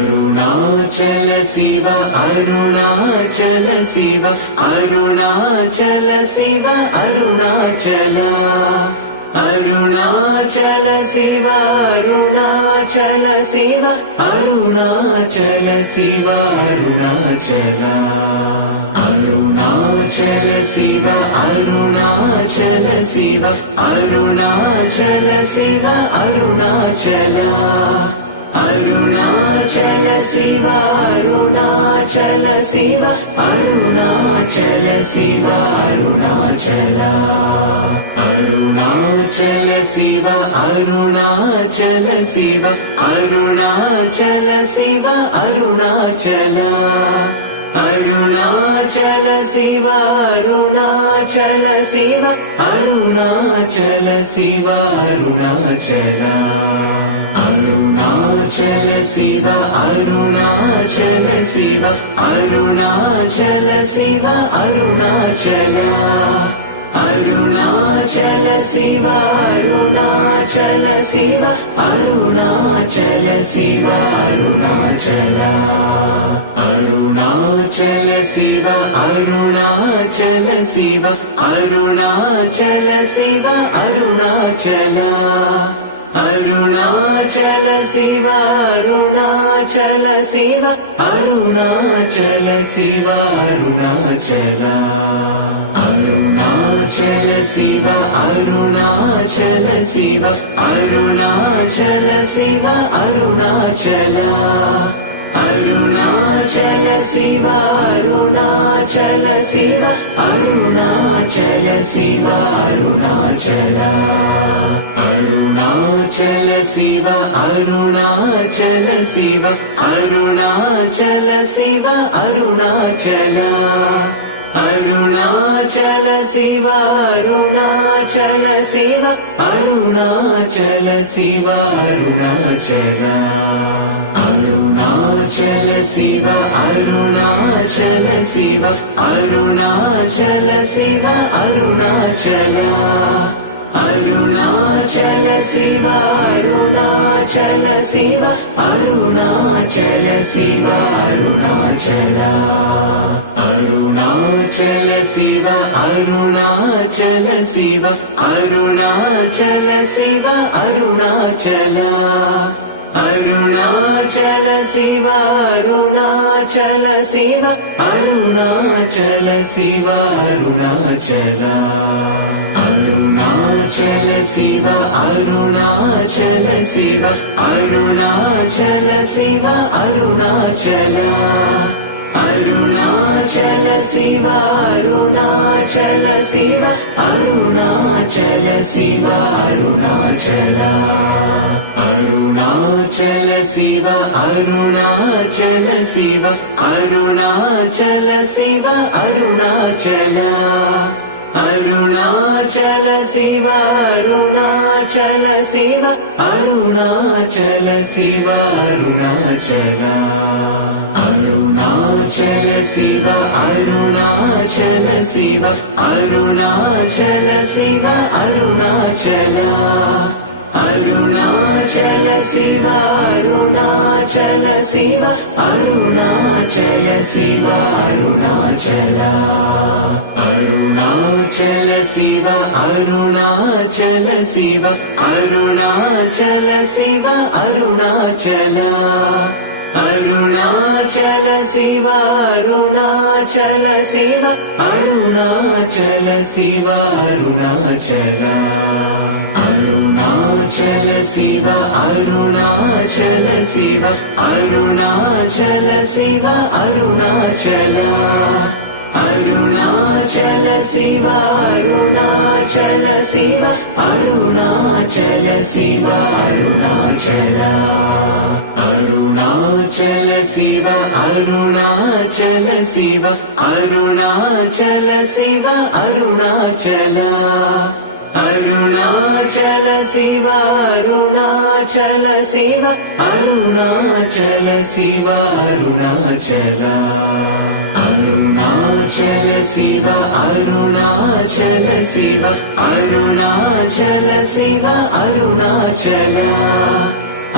Arunachal Shiva Arunachal Shiva Arunachal Shiva Arunachal Arunachal Shiva Arunachal Shiva Arunachal Shiva Arunachal Arunachal Shiva Arunachal Shiva Arunachal Shiva Arunachal Arunachal Shiva Arunachal Shiva Arunachal Shiva Arunachal Arunachal Shiva Arunachal Shiva Arunachal Shiva Arunachal Arunachal Shiva Arunachal Shiva Arunachal Shiva Arunachal Arunachal Shiva Arunachal Shiva Arunachal Shiva Arunachal Arunachal Shiva Arunachal Shiva Arunachal Shiva Arunachal Arunachal Shiva Arunachal Shiva Arunachal Shiva Arunachal Arunachal Shiva Arunachal Shiva Arunachal Shiva Arunachal Arunachal Shiva Arunachal Shiva Arunachal Shiva Arunachal Arunachal Shiva Arunachal Shiva Arunachal Shiva Arunachal Arunachal Shiva Arunachal Shiva Arunachal Shiva Arunachal Arunachal Shiva Arunachal Shiva Arunachal Shiva Arunachal Arunachal Shiva Arunachal Shiva Arunachal Shiva Arunachal Arunachal Shiva Arunachal Shiva Arunachal Shiva Arunachal Arunachal Shiva Arunachal Shiva Arunachal Shiva Arunachal Arunachal Shiva Arunachal Shiva Arunachal Shiva Arunachal Arunachal Shiva Arunachal Shiva Arunachal Shiva Arunachal Arunachal Shiva Arunachal Shiva Arunachal Shiva Arunachal Arunachal Shiva Arunachal Shiva Arunachal Shiva Arunachal Arunachal Shiva Arunachal Shiva Arunachal Shiva Arunachal Arunachal Shiva Arunachal Shiva Arunachal Shiva Arunachal Arunachal Shiva Arunachal Shiva Arunachal Shiva Arunachal Arunachal Shiva Arunachal Shiva Arunachal Shiva Arunachal Arunachal Shiva Arunachal Shiva Arunachal Shiva Arunachal Arunachal Shiva Arunachal Shiva Arunachal Shiva Arunachal Arunachal Shiva Arunachal Shiva Arunachal Shiva Arunachal Arunachal Shiva Arunachal Shiva Arunachal Shiva Arunachal Arunachal Shiva Arunachal Shiva Arunachal Shiva Arunachal Arunachal Shiva Arunachal Shiva Arunachal Shiva Arunachal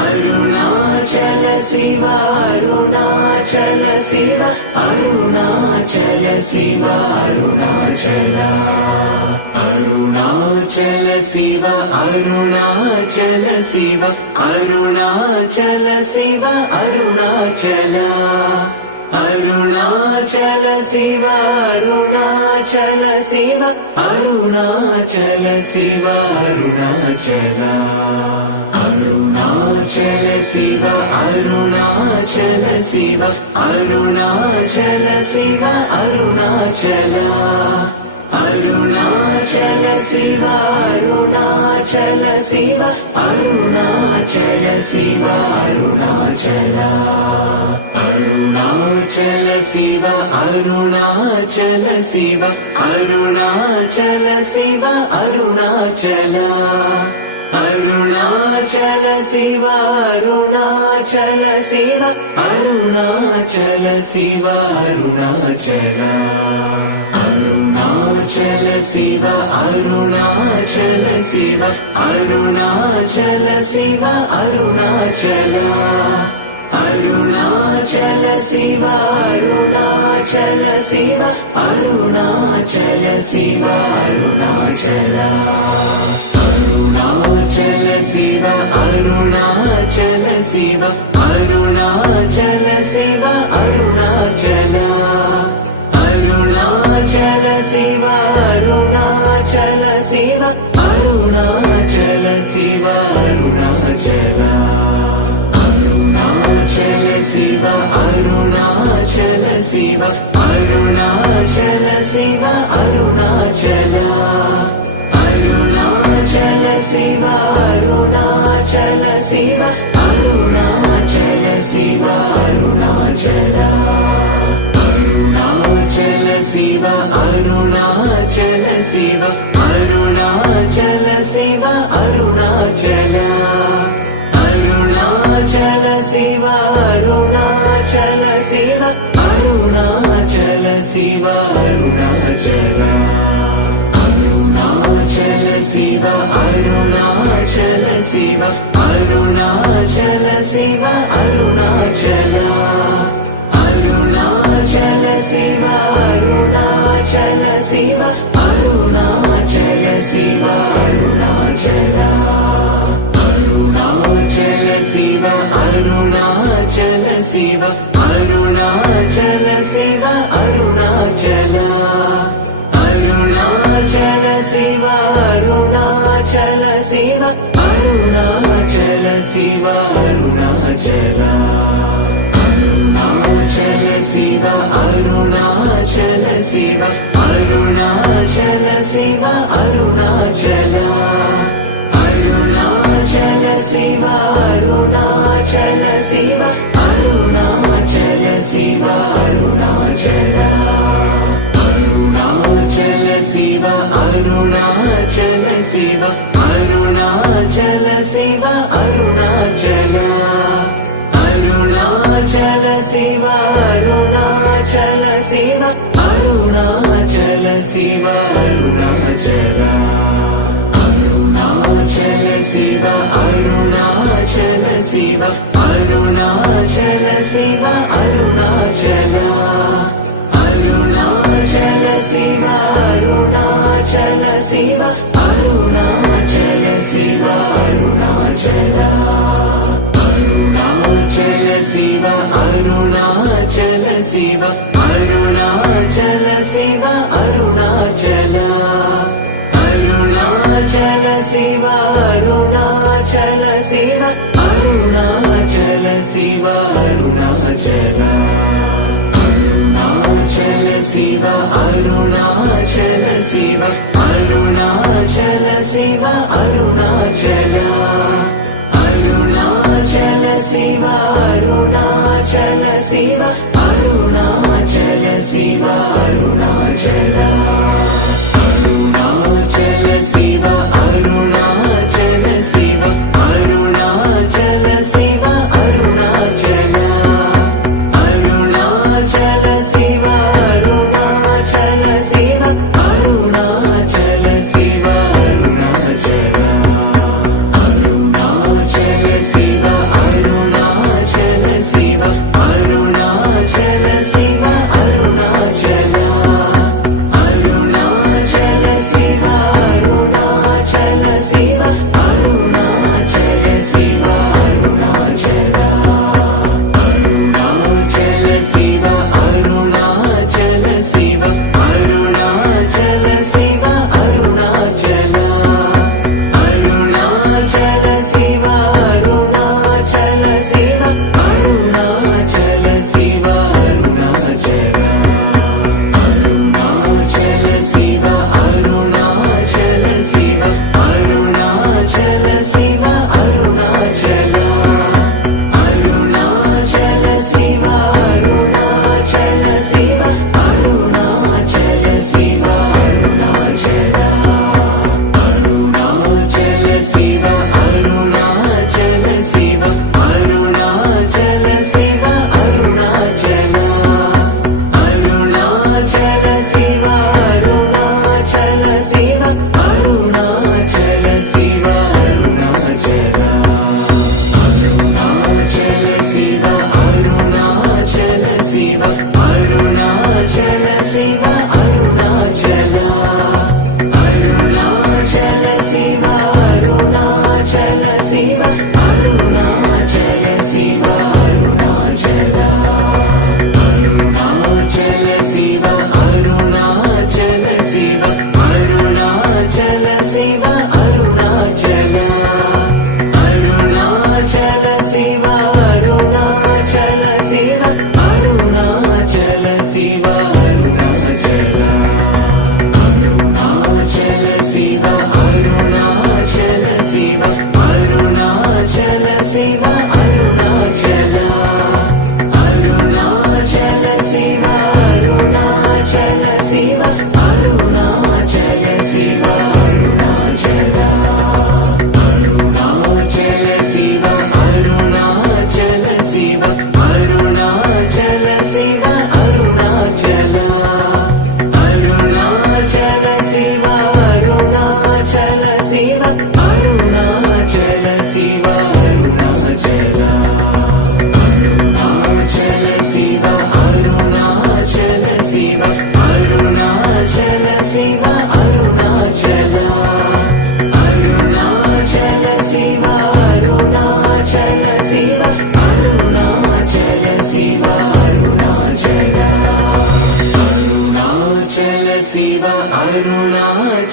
Arunachal Shiva Arunachal Shiva Arunachal Shiva Arunachal Arunachal Shiva Arunachal Shiva Arunachal Shiva Arunachal Arunachal Shiva Arunachal Shiva Arunachal Shiva Arunachal Arunachal Shiva Arunachal Shiva Arunachal Shiva Arunachal Arunachal Shiva Arunachal Shiva Arunachal Shiva Arunachal Arunachal Shiva Arunachal Shiva Arunachal Shiva Arunachal Arunachal Shiva Arunachal Shiva Arunachal Shiva Arunachal Arunachal Shiva Arunachal Shiva Arunachal Shiva Arunachal Arunachal Shiva Arunachal Shiva Arunachal Shiva Arunachal Arunachal Shiva Arunachal Shiva Arunachal Shiva Arunachal Arunachal Shiva Arunachal Shiva Arunachal Shiva Arunachal Arunachal Shiva Arunachal Shiva Arunachal Shiva Arunachal Arunachal Shiva Arunachal Shiva Arunachal Shiva Arunachal Arunachal Shiva Arunachal Shiva Arunachal Shiva Arunachal Arunachal Shiva Arunachal Shiva Arunachal Shiva Arunachal Arunachal Shiva Arunachal Shiva Arunachal Shiva Arunachal Arunachal Shiva Arunachal Shiva Arunachal Shiva Arunachal Arunachal Shiva Arunachal Shiva Arunachal Shiva Arunachal Arunachal Shiva Arunachal Shiva Arunachal Shiva Arunachal Arunachal Shiva Arunachal Shiva Arunachal Shiva Arunachal Arunachal Shiva Arunachal Shiva Arunachal Shiva Arunachal Arunachal Shiva Arunachal Shiva Arunachal Shiva Arunachal Arunachal Shiva Arunachal Shiva Arunachal Shiva Arunachal Arunachal Shiva Arunachal Shiva Arunachal Shiva Arunachal Arunachal Shiva Arunachal Shiva Arunachal Shiva Arunachal Arunachal Shiva Arunachal Shiva Arunachal Shiva Arunachal Arunachal Shiva Arunachal Shiva Arunachal Shiva Arunachal Arunachal Shiva Arunachal Shiva Arunachal Shiva Arunachal Arunachal Shiva Arunachal Shiva Arunachal Shiva Arunachal Arunachal Shiva Arunachal Shiva Arunachal Shiva Arunachal Arunachal Shiva Arunachal Shiva Arunachal Shiva Arunachal Arunachal Shiva Arunachal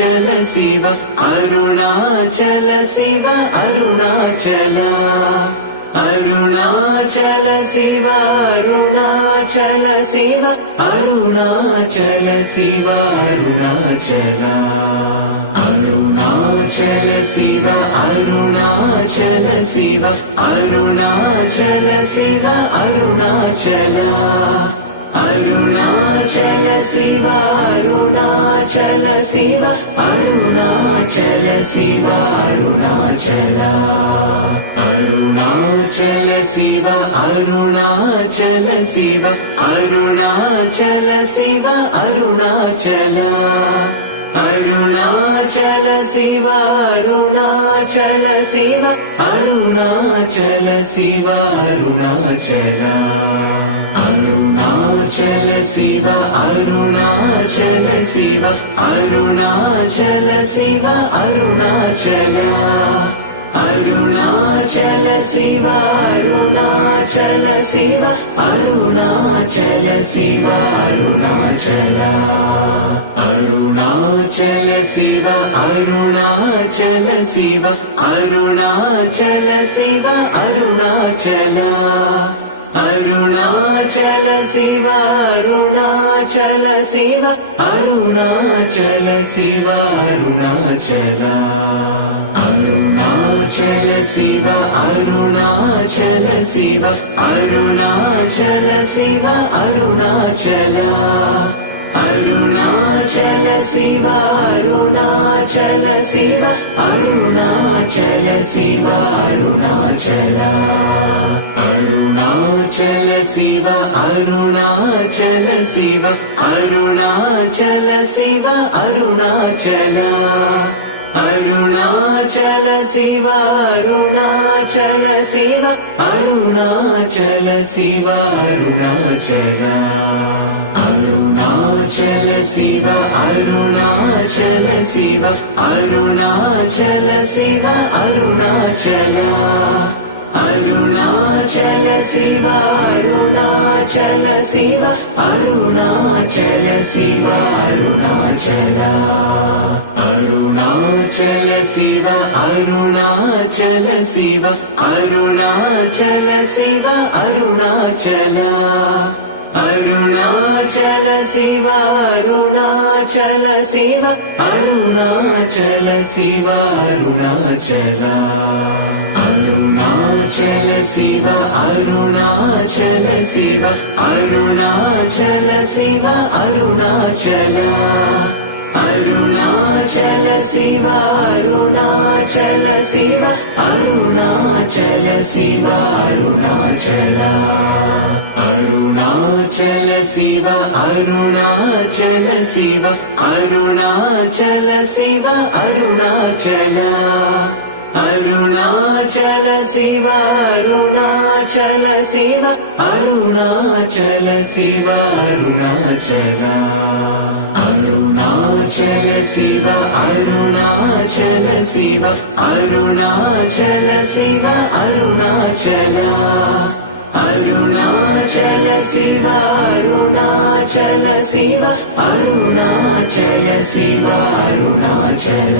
Arunachal Shiva Arunachal Shiva Arunachal Arunachal Shiva Arunachal Shiva Arunachal Shiva Arunachal Arunachal Shiva Arunachal Shiva Arunachal Shiva Arunachal Arunachal Shiva Arunachal Shiva Arunachal Shiva Arunachal Arunachal Shiva Arunachal Shiva Arunachal Shiva Arunachal Arunachal Shiva Arunachal Shiva Arunachal Shiva Arunachal Arunachal Shiva Arunachal Shiva Arunachal Shiva Arunachal Arunachal Shiva Arunachal Shiva Arunachal Shiva Arunachal Arunachal Shiva Arunachal Shiva Arunachal Shiva Arunachal Arunachal Shiva Arunachal Shiva Arunachal Shiva Arunachal Arunachal Shiva Arunachal Shiva Arunachal Shiva Arunachal Arunachal Shiva Arunachal Shiva Arunachal Shiva Arunachal Arunachal Shiva Arunachal Shiva Arunachal Shiva Arunachal Arunachal Shiva Arunachal Shiva Arunachal Shiva Arunachal Arunachal Shiva Arunachal Shiva Arunachal Shiva Arunachal Arunachal Shiva Arunachal Shiva Arunachal Shiva Arunachal Arunachal Shiva Arunachal Shiva Arunachal Shiva Arunachal Arunachal Shiva Arunachal Shiva Arunachal Shiva Arunachal Arunachal Shiva Arunachal Shiva Arunachal Shiva Arunachal Arunachal Shiva Arunachal Shiva Arunachal Shiva Arunachal Arunachal Shiva Arunachal Shiva Arunachal Shiva Arunachal Arunachal Shiva Arunachal Shiva Arunachal Shiva Arunachal Arunachal Shiva Arunachal Shiva Arunachal Shiva Arunachal Arunachal Shiva Arunachal Shiva Arunachal Shiva Arunachal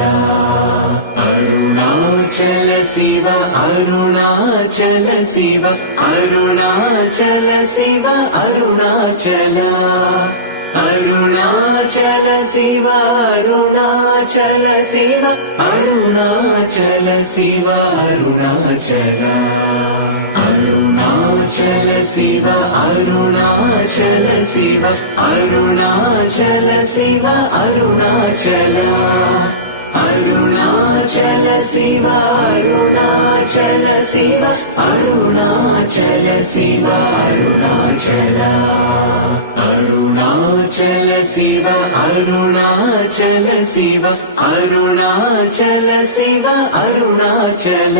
Arunachal Shiva Arunachal Shiva Arunachal Shiva Arunachal Arunachal Shiva Arunachal Shiva Arunachal Shiva Arunachal Arunachal Shiva Arunachal Shiva Arunachal Shiva Arunachal Arunachal Shiva Arunachal Shiva Arunachal Shiva Arunachal Arunachal Shiva Arunachal Shiva Arunachal Shiva Arunachal